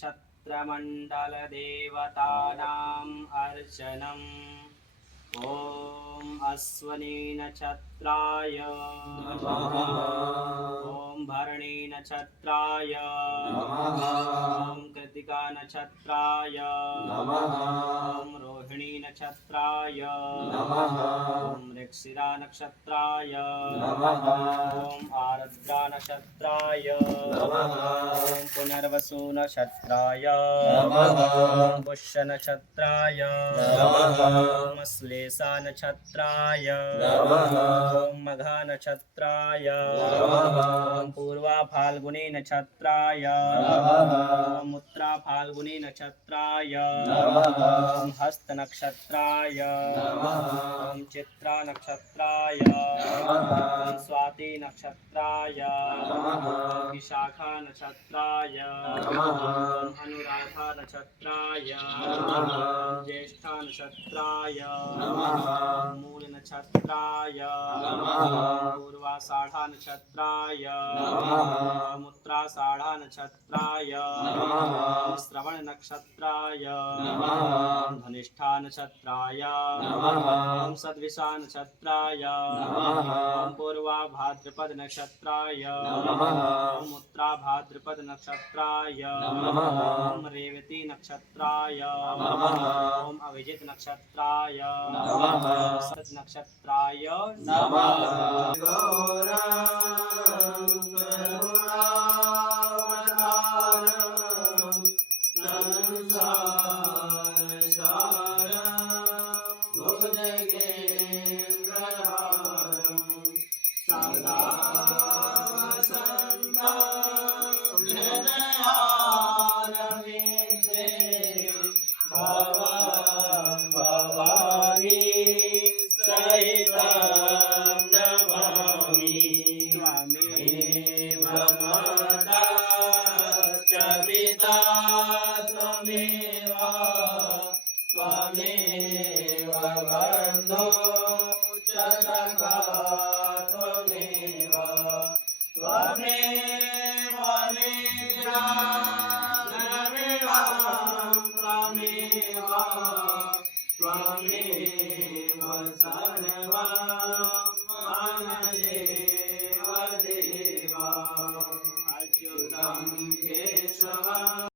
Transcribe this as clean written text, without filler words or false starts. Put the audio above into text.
नक्षत्रमण्डलदेवतानाम् अर्चनम्। ॐ अश्वनी नक्षत्राय नमः। ॐ भरणी नक्षत्राय नमः। ॐ कृत्तिका नक्षत्राय नमः। ॐ रोहिणी नक्षत्राय नमः। ॐ मृगशिरा नक्षत्राय नमः। ॐ आर्द्रा नक्षत्राय नमः। ॐ पुनर्वसु नक्षत्राय नमः। ॐ पुष्य नक्षत्राय नमः। ॐ श्लेषा नक्षत्राय नमः। ॐ मघा नक्षत्राय नमः। ॐ पूर्वा फाल्गुनी नक्षत्राय नमः। ॐ उत्तरा फाल्गुनी नक्षत्राय नमः। ॐ हस्त नक्षत्राय नमः। ॐ चित्रा नक्षत्राय नमः। ॐ स्वाति नक्षत्राय नमः। ॐ विशाखा नक्षत्राय नमः। ॐ अनुराधा नक्षत्राय नमः। ॐ ज्येष्ठा नक्षत्राय नमः। ॐ मूल नक्षत्राय नमः। पूर्वाषाढ़ा नक्षत्राय नमः। ॐ उत्तराषाढ़ा नक्षत्राय नमः। ॐ श्रवण नक्षत्राय नमः। ॐ धनिष्ठा नक्षत्राय नमः। ॐ सद्विषा नक्षत्राय नमः। ॐ पूर्वा भाद्रपद नक्षत्राय नमः। ॐ उत्तरा भाद्रपद नक्षत्राय नमः। ॐ रेवती नक्षत्राय नमः। ॐ अभिजित नक्षत्राय नमः। सत नक्षत्राय नमः। त्वमेव शरणं